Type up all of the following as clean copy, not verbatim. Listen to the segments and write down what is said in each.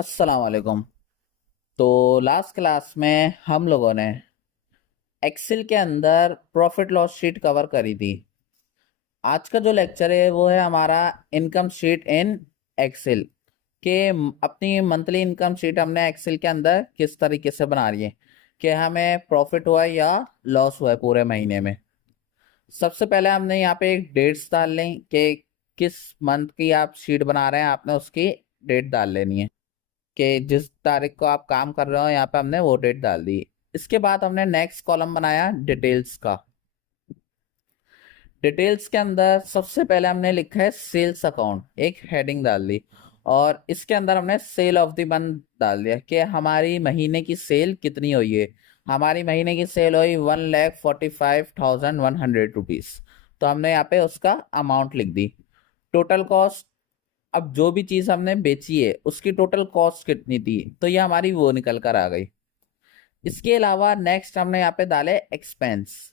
अस्सलाम वालेकुम। तो लास्ट क्लास में हम लोगों ने एक्सेल के अंदर प्रॉफिट लॉस शीट कवर करी थी। आज का जो लेक्चर है वो है हमारा इनकम शीट इन एक्सेल के अपनी मंथली इनकम शीट हमने एक्सेल के अंदर किस तरीके से बना रही है कि हमें प्रॉफिट हुआ है या लॉस हुआ है पूरे महीने में। सबसे पहले हमने यहाँ पे एक डेट्स डाल लें कि किस मंथ की आप शीट बना रहे हैं, आपने उसकी डेट डाल लेनी है कि जिस तारीख को आप काम कर रहे हो यहाँ पे हमने वो डेट डाल दी। इसके बाद हमने नेक्स्ट कॉलम बनाया डिटेल्स का। डिटेल्स के अंदर सबसे पहले हमने लिखा है सेल्स अकाउंट, एक हेडिंग डाल दी और इसके अंदर हमने सेल ऑफ द मंथ डाल दिया कि हमारी महीने की सेल कितनी हुई है। हमारी महीने की सेल हुई 1,45,100 रुपीज। तो हमने यहाँ पे उसका अमाउंट लिख दी। टोटल कॉस्ट, अब जो भी चीज हमने बेची है उसकी टोटल कॉस्ट कितनी थी, तो ये हमारी वो निकल कर आ गई। इसके अलावा नेक्स्ट हमने यहाँ पे डाले एक्सपेंस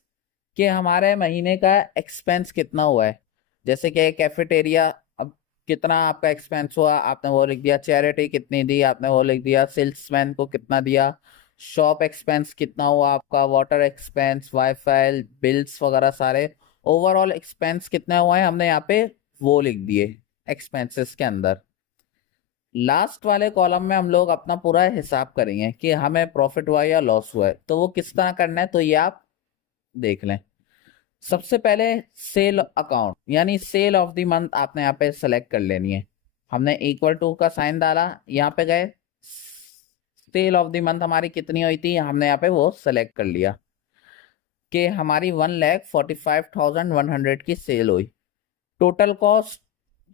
कि हमारे महीने का एक्सपेंस कितना हुआ है। जैसे कि कैफेटेरिया, अब कितना आपका एक्सपेंस हुआ आपने वो लिख दिया, चैरिटी कितनी दी आपने वो लिख दिया, सेल्समैन को कितना दिया, शॉप एक्सपेंस कितना हुआ आपका, वाटर एक्सपेंस, वाईफाई बिल्स वगैरह सारे ओवरऑल एक्सपेंस कितना हुआ है हमने यहाँ पे वो लिख दिए एक्सपेंसेस के अंदर। लास्ट वाले कॉलम में हम लोग अपना पूरा हिसाब करेंगे कि हमें प्रॉफिट हुआ या लॉस हुआ है, तो वो किस तरह करना है तो ये आप देख लें। सबसे पहले सेल अकाउंट यानी सेल ऑफ द मंथ आपने यहाँ पे सेलेक्ट कर लेनी है। हमने इक्वल टू का साइन डाला, यहाँ पे गए, सेल ऑफ द मंथ हमारी कितनी हुई थी हमने यहाँ पे वो सेलेक्ट कर लिया कि हमारी 1,45,100 की सेल हुई। टोटल कॉस्ट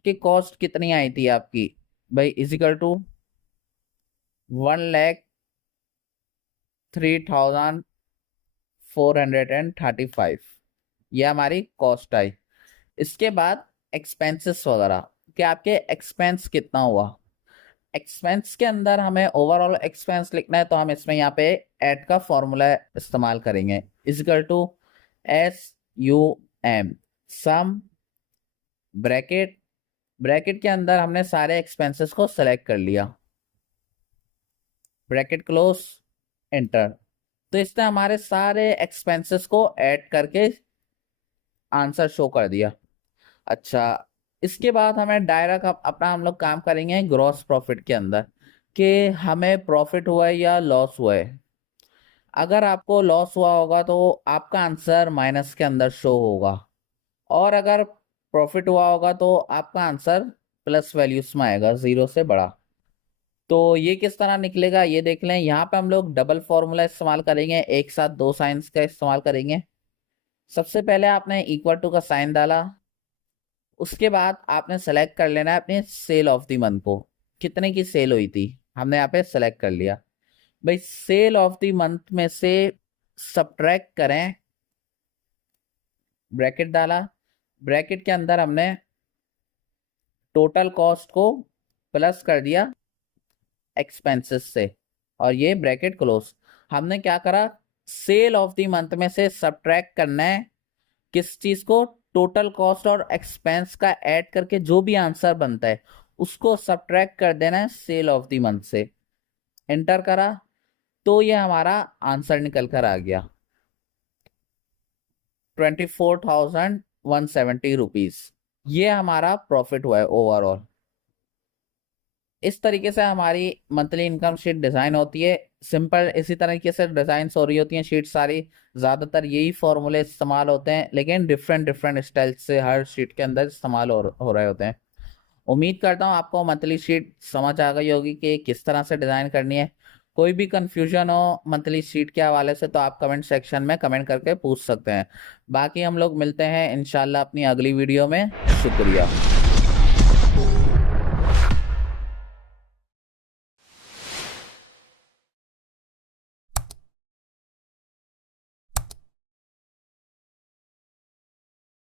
की कॉस्ट कितनी आई थी आपकी भाई, इजिकल टू 1,03,435, ये हमारी कॉस्ट आई। इसके बाद एक्सपेंसेस वगैरह कि आपके एक्सपेंस कितना हुआ। एक्सपेंस के अंदर हमें ओवरऑल एक्सपेंस लिखना है तो हम इसमें यहाँ पे ऐड का फॉर्मूला इस्तेमाल करेंगे, equal to SUM, sum bracket, bracket के अंदर हमने सारे एक्सपेंसेस को सेलेक्ट कर लिया, ब्रैकेट क्लोज, एंटर। तो इसने हमारे सारे एक्सपेंसेस को ऐड करके आंसर शो कर दिया। अच्छा, इसके बाद हमें डायरेक्ट अपना हम लोग काम करेंगे ग्रॉस प्रॉफिट के अंदर कि हमें प्रॉफिट हुआ है या लॉस हुआ है। अगर आपको लॉस हुआ होगा तो आपका आंसर माइनस के अंदर शो होगा, और अगर प्रॉफिट हुआ होगा तो आपका आंसर प्लस वैल्यूज में आएगा, जीरो से बड़ा। तो ये किस तरह निकलेगा ये देख लें। यहाँ पे हम लोग डबल फॉर्मूला इस्तेमाल करेंगे, एक साथ दो साइंस का इस्तेमाल करेंगे। सबसे पहले आपने इक्वल टू का साइन डाला, उसके बाद आपने सेलेक्ट कर लेना है अपने सेल ऑफ द मंथ को, कितने की सेल हुई थी हमने यहाँ पे सेलेक्ट कर लिया। भाई सेल ऑफ द मंथ में से सब्ट्रैक्ट करें, ब्रैकेट डाला, ब्रैकेट के अंदर हमने टोटल कॉस्ट को प्लस कर दिया एक्सपेंसेस से, और ये ब्रैकेट क्लोज। हमने क्या करा, सेल ऑफ द मंथ में से सब्ट्रैक्ट करना है किस चीज को, टोटल कॉस्ट और एक्सपेंस का ऐड करके जो भी आंसर बनता है उसको सब्ट्रैक्ट कर देना है सेल ऑफ द मंथ से। एंटर करा तो ये हमारा आंसर निकल कर आ गया 24,170 रुपीज। ये हमारा प्रॉफिट हुआ है ओवरऑल। इस तरीके से हमारी मंथली इनकम शीट डिजाइन होती है, सिंपल इसी तरीके से डिजाइन हो रही होती हैं शीट सारी। ज्यादातर यही फॉर्मूले इस्तेमाल होते हैं, लेकिन डिफरेंट डिफरेंट स्टाइल से हर शीट के अंदर इस्तेमाल हो रहे होते हैं। उम्मीद करता हूँ आपको मंथली शीट समझ आ गई होगी कि किस तरह से डिजाइन करनी है। कोई भी कंफ्यूजन हो मंथली शीट के हवाले से तो आप कमेंट सेक्शन में कमेंट करके पूछ सकते हैं। बाकी हम लोग मिलते हैं इंशाल्लाह अपनी अगली वीडियो में। शुक्रिया।